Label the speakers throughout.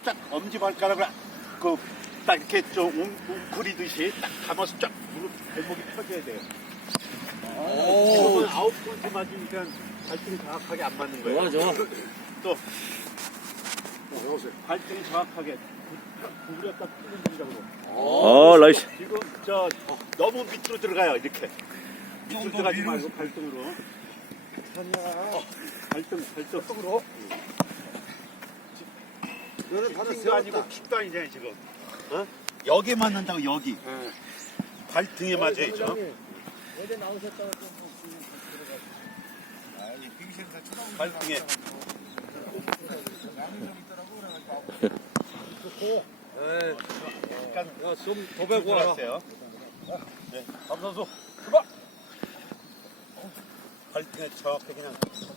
Speaker 1: 쫙 엄지발가락을 딱 이렇게 좀 웅크리듯이 딱 감아서 쫙 무릎 발목이 펴져야 돼요. 지금은 9번째 맞으니까 발등이 정확하게 안 맞는 거예요.
Speaker 2: 좋아.
Speaker 1: 또 발등이 정확하게 구부렸다 푸는 동작으로.
Speaker 3: 나이스.
Speaker 1: 지금 너무 밑으로 들어가요. 이렇게 밑으로 들어가지 말고 발등으로. 발등으로.
Speaker 4: 너는 다들
Speaker 1: 킥도 아니고 킥도 아니잖아요 지금. 여기에 맞는다고 여기. 발등에 맞아야죠.
Speaker 4: 어제 나오셨다고
Speaker 1: 발등에. 약간
Speaker 2: 좀더 배고 와라.
Speaker 1: 들어갔어요. 네, 감선수 출발. 발등에 정확하게 그냥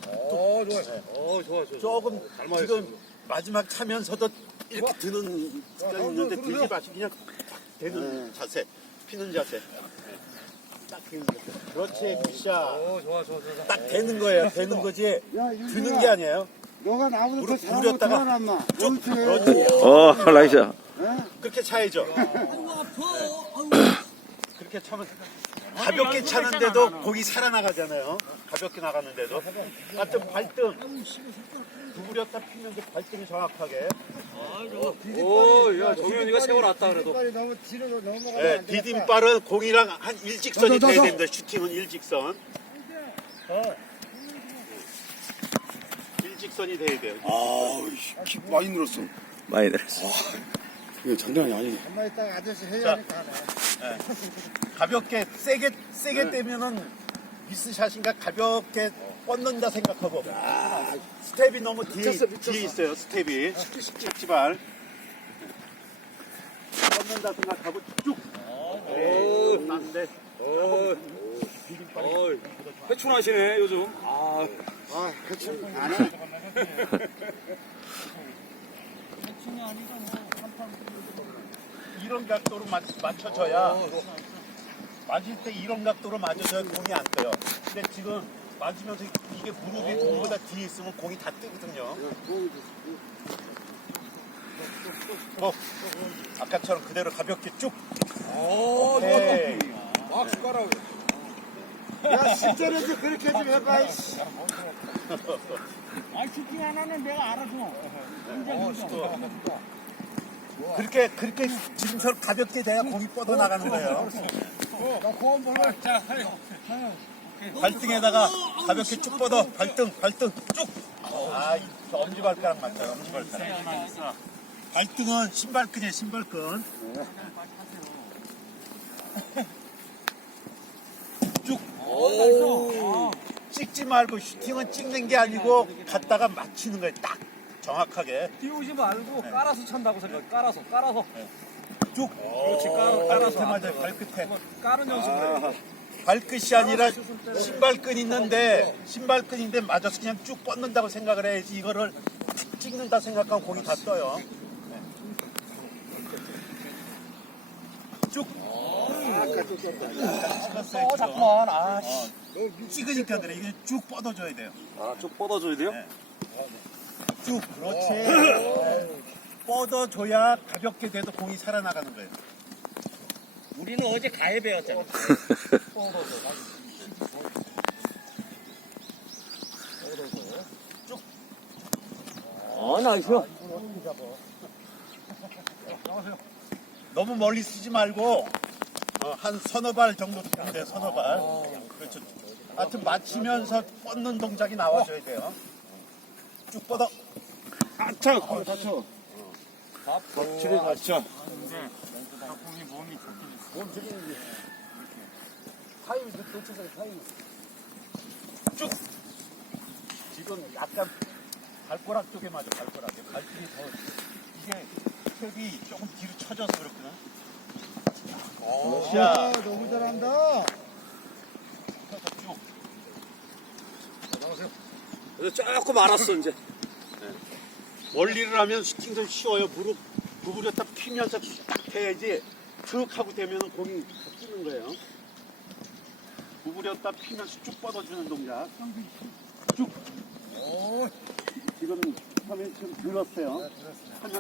Speaker 2: 좋아.
Speaker 1: 조금
Speaker 2: 잘 맞았어요.
Speaker 1: 지금 마지막 차면서도 이렇게 드는 습관이 있는데 들지 마시고 그냥 딱 되는 자세, 피는 자세. 딱 되는 자세. 그렇지, 굿샷.
Speaker 2: 좋아.
Speaker 1: 딱 되는 거예요. 되는 거지. 드는 게 아니에요.
Speaker 4: 너가 나보다 더
Speaker 1: 무릎
Speaker 4: 잘하고
Speaker 1: 구부렸다가
Speaker 4: 태어났나?
Speaker 1: 쭉.
Speaker 4: 그렇지.
Speaker 1: 그렇지.
Speaker 3: 나이스.
Speaker 1: 그렇게 차야죠. 그렇게 차면 가볍게 차는데도 공이 살아나가잖아요. 가볍게 나가는데도. 하여튼 발등 구부렸다 피면서 발등이 정확하게.
Speaker 2: 야 정현이가 세워놨다 그래도.
Speaker 4: 빨리 너무 뒤로 넘어가면
Speaker 1: 네,
Speaker 4: 안 되겠다.
Speaker 1: 디딤발은 공이랑 한 일직선이 돼야 됩니다. 슈팅은 일직선. 일직선이 돼야 돼요.
Speaker 5: 킥 많이 늘었어.
Speaker 3: 많이 들었어.
Speaker 5: 이거 장난이 아니네.
Speaker 4: 엄마 이따가 아저씨 해야 하니까 하네.
Speaker 1: 가볍게 세게 떼면은 미스샷인가 가볍게 뻗는다 생각하고 스텝이 너무 뒤에 있어요. 스텝이 찍지발 뻗는다 생각하고 쭉. 난데
Speaker 2: 회춘하시네 요즘.
Speaker 4: 그치. 안 해.
Speaker 1: 이런 각도로 맞춰줘야 맞을 때 이런 각도로 맞아줘야 공이 안 떠요. 근데 지금 맞으면서 이게 무릎이 공보다 뒤에 있으면 공이 다 뜨거든요. 아까처럼 그대로 가볍게 쭉. 오케이.
Speaker 2: 막 가라고.
Speaker 4: 야, 실전에서 그렇게 좀 해봐. 이씨.
Speaker 6: 아, 슈팅 하나는 내가 알아서.
Speaker 1: 그렇게 지금처럼 가볍게 돼야 공이 뻗어 나가는 거예요. 발등에다가 가볍게 쭉 뻗어. 발등 쭉. 이 엄지발가락 맞죠? 엄지발가락. 발등은 신발끈이에요. 신발끈. 쭉. 찍지 말고 슈팅은 찍는 게 아니고 갖다가 맞히는 거예요. 딱 정확하게.
Speaker 2: 띄우지 말고 깔아서 찬다고 생각. 깔아서.
Speaker 1: 쭉.
Speaker 2: 그렇지. 깔아서.
Speaker 1: 발끝에 맞아요. 발끝에.
Speaker 2: 깔은 연습을 해.
Speaker 1: 발끝이 아니라 신발끈인데 맞아서 그냥 쭉 뻗는다고 생각을 해야지 이거를 탁 찍는다 생각하면 공이 다 떠요. 쭉. 찍었어요.
Speaker 2: 잠깐만.
Speaker 1: 찍으니까 그래. 이게 쭉 뻗어줘야 돼요.
Speaker 2: 좀 뻗어줘야 돼요?
Speaker 1: 쭉. 그렇지. 뻗어줘야 가볍게 돼도 공이 살아나가는 거예요.
Speaker 6: 우리는 어제 가해 배웠잖아.
Speaker 3: 나이스.
Speaker 1: 너무 멀리 쓰지 말고 한 서너 발 정도 되면 돼요. 서너 발. 그렇죠. 하여튼 맞히면서 뻗는 동작이 나와줘야 돼요. 쭉 뻗어.
Speaker 5: 아차! 다쳐.
Speaker 4: 덕질에 다쳐.
Speaker 1: 타임이 도착해서 타임. 쭉. 지금 약간 발가락 쪽에 맞아. 발가락에. 발길이 더 이게 스텝이 조금 뒤로 쳐져서 그렇구나.
Speaker 4: 야, 너무 잘한다.
Speaker 1: 쭉.
Speaker 2: 조금 알았어 이제.
Speaker 1: 원리를 하면 슈팅도 쉬워요. 무릎 구부렸다 피면서 딱 해야지 툭 하고 되면 공이 다 뛰는 거예요. 구부렸다 피면서 쭉 뻗어주는 동작. 쭉. 지금 화면 좀 들었어요.